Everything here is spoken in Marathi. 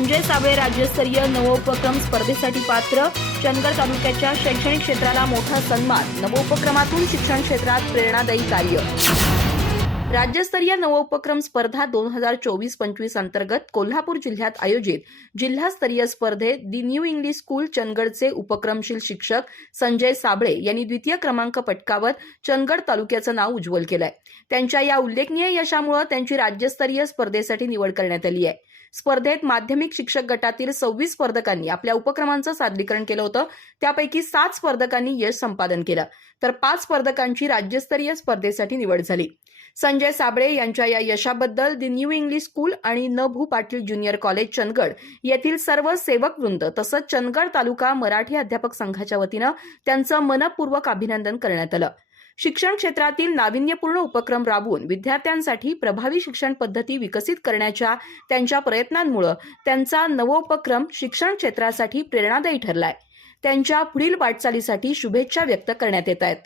संजय साबळे राज्यस्तरीय नवोपक्रम स्पर्धेसाठी पात्र चंदगड तालुक्याच्या शैक्षणिक क्षेत्राला मोठा सन्मान. नवोपक्रमातून शिक्षण क्षेत्रात प्रेरणादायी कार्य. राज्यस्तरीय नवोपक्रम स्पर्धा दोन हजार चोवीस पंचवीस अंतर्गत कोल्हापूर जिल्ह्यात आयोजित जिल्हास्तरीय स्पर्धेत दी न्यू इंग्लिश स्कूल चंदगडचे उपक्रमशील शिक्षक संजय साबळे यांनी द्वितीय क्रमांक पटकावत चंदगड तालुक्याचं नाव उज्ज्वल केलंय. त्यांच्या या उल्लेखनीय यशामुळे त्यांची राज्यस्तरीय स्पर्धेसाठी निवड करण्यात आली आहे. स्पर्धेत माध्यमिक शिक्षक गटातील सव्वीस स्पर्धकांनी आपल्या उपक्रमांचं सादरीकरण केलं होतं. त्यापैकी सात स्पर्धकांनी यश संपादन केलं. तर पाच स्पर्धकांची राज्यस्तरीय स्पर्धेसाठी निवड झाली. संजय साबळे यांच्या या यशाबद्दल दी न्यू इंग्लिश स्कूल आणि न भू पाटील ज्युनियर कॉलेज चंदगड येथील सर्व सेवक वृंद तसंच चंदगड तालुका मराठी अध्यापक संघाच्या वतीनं त्यांचं मनपूर्वक अभिनंदन करण्यात आलं. शिक्षण क्षेत्रातील नाविन्यपूर्ण उपक्रम राबवून विद्यार्थ्यांसाठी प्रभावी शिक्षण पद्धती विकसित करण्याच्या त्यांच्या प्रयत्नांमुळे त्यांचा नवोपक्रम शिक्षण क्षेत्रासाठी प्रेरणादायी ठरलाय. त्यांच्या पुढील वाटचालीसाठी शुभेच्छा व्यक्त करण्यात येत आहेत.